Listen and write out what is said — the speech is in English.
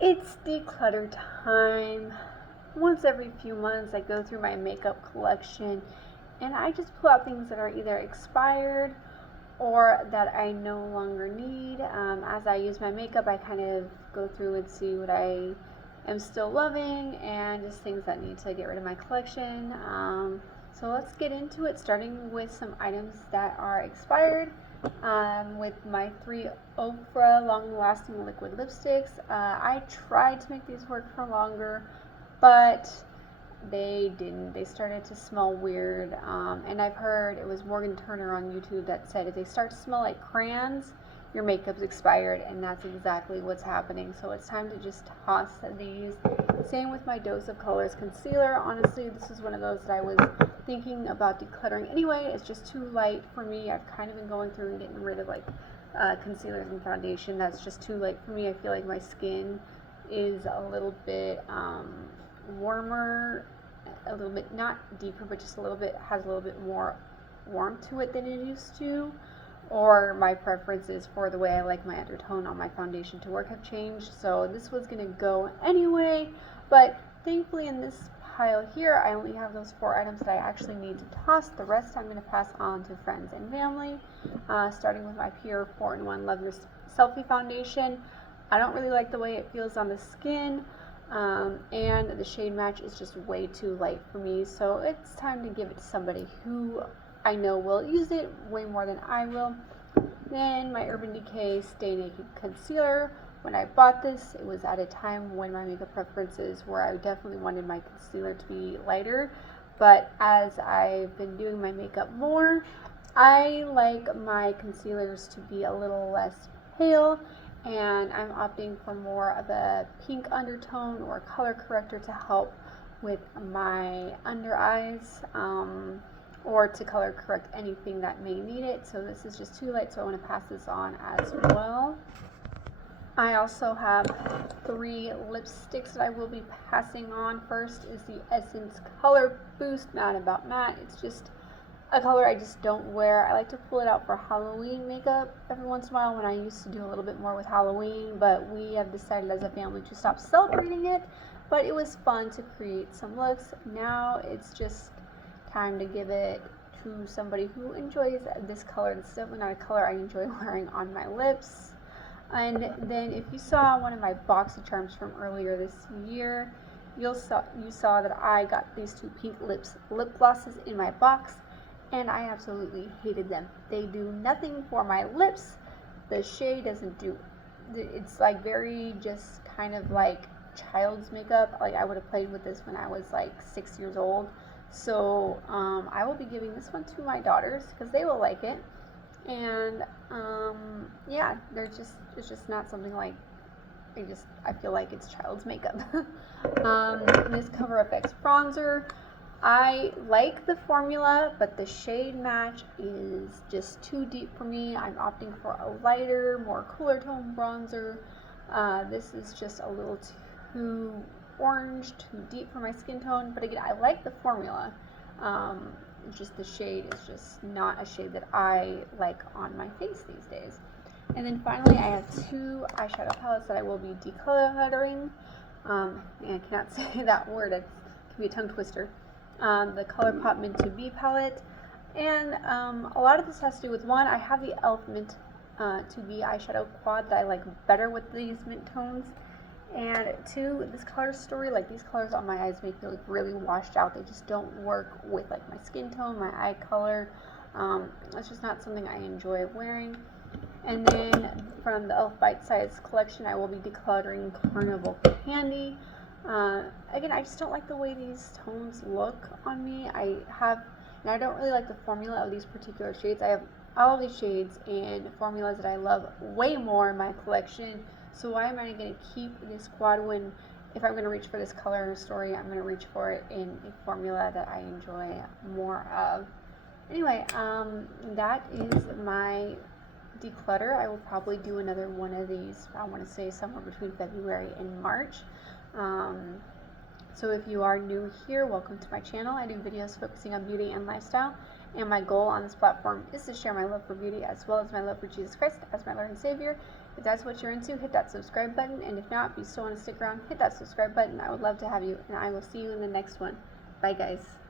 It's declutter time. Once every few months, I go through my makeup collection and I just pull out things that are either expired or that I no longer need. As I use my makeup, I kind of go through and see what I am still loving and just things that need to get rid of my collection. So let's get into it, starting with some items that are expired. With my three Ofra long-lasting liquid lipsticks. I tried to make these work for longer, but they didn't. They started to smell weird. And I've heard it was Morgan Turner on YouTube that said if they start to smell like crayons, your makeup's expired, and that's exactly what's happening. So it's time to just toss these. Same with my Dose of Colors concealer. Honestly, this is one of those that I was thinking about decluttering anyway. It's just too light for me. I've kind of been going through and getting rid of like concealers and foundation. That's just too light for me. I feel like my skin is a little bit warmer, a little bit not deeper, but just a little bit, has a little bit more warmth to it than it used to. Or my preferences for the way I like my undertone on my foundation to work have changed. So this was gonna go anyway, but thankfully in this pile here, I only have those 4 items that I actually need to toss. The rest I'm going to pass on to friends and family, starting with my Pure 4-in-1 Love Your Selfie Foundation. I don't really like the way it feels on the skin, and the shade match is just way too light for me, so it's time to give it to somebody who I know will use it way more than I will. Then my Urban Decay Stay Naked Concealer. When I bought this, it was at a time when my makeup preferences were I definitely wanted my concealer to be lighter, but as I've been doing my makeup more, I like my concealers to be a little less pale, and I'm opting for more of a pink undertone or color corrector to help with my under eyes, or to color correct anything that may need it. So this is just too light, so I want to pass this on as well. I also have 3 lipsticks that I will be passing on. First is the Essence Color Boost Matte About Matte. It's just a color I just don't wear. I like to pull it out for Halloween makeup every once in a while when I used to do a little bit more with Halloween, but we have decided as a family to stop celebrating it. But it was fun to create some looks. Now it's just time to give it to somebody who enjoys this color. It's definitely not a color I enjoy wearing on my lips. And then if you saw one of my boxy charms from earlier this year, you saw that I got these 2 pink lip glosses in my box, and I absolutely hated them. They do nothing for my lips. The shade doesn't do, it's like very just kind of like child's makeup. Like I would have played with this when I was like 6 years old. So I will be giving this one to my daughters because they will like it. And yeah, it's just not something like, I feel like it's child's makeup. This Cover FX bronzer, I like the formula, but the shade match is just too deep for me. I'm opting for a lighter, more cooler tone bronzer. This is just a little too orange, too deep for my skin tone, but again, I like the formula. Just the shade is just not a shade that I like on my face these days. And then finally, I have 2 eyeshadow palettes that I will be decluttering. I cannot say that word, it can be a tongue twister. The ColourPop Mint to Be palette. And a lot of this has to do with, one, I have the e.l.f. Mint to Be eyeshadow quad that I like better with these mint tones. And 2, this color story, like these colors on my eyes make me look really washed out. They just don't work with like my skin tone, my eye color. It's just not something I enjoy wearing. And then from the e.l.f. Bite Size collection, I will be decluttering Carnival Candy. Again, I just don't like the way these tones look on me. And I don't really like the formula of these particular shades. I have all of these shades and formulas that I love way more in my collection. So why am I going to keep this quad when, if I'm going to reach for this color story, I'm going to reach for it in a formula that I enjoy more of. Anyway, that is my declutter. I will probably do another one of these, I want to say somewhere between February and March. So if you are new here, welcome to my channel. I do videos focusing on beauty and lifestyle, and my goal on this platform is to share my love for beauty as well as my love for Jesus Christ as my Lord and Savior. If that's what you're into, hit that subscribe button, and if not, if you still want to stick around, hit that subscribe button. I would love to have you, and I will see you in the next one. Bye, guys.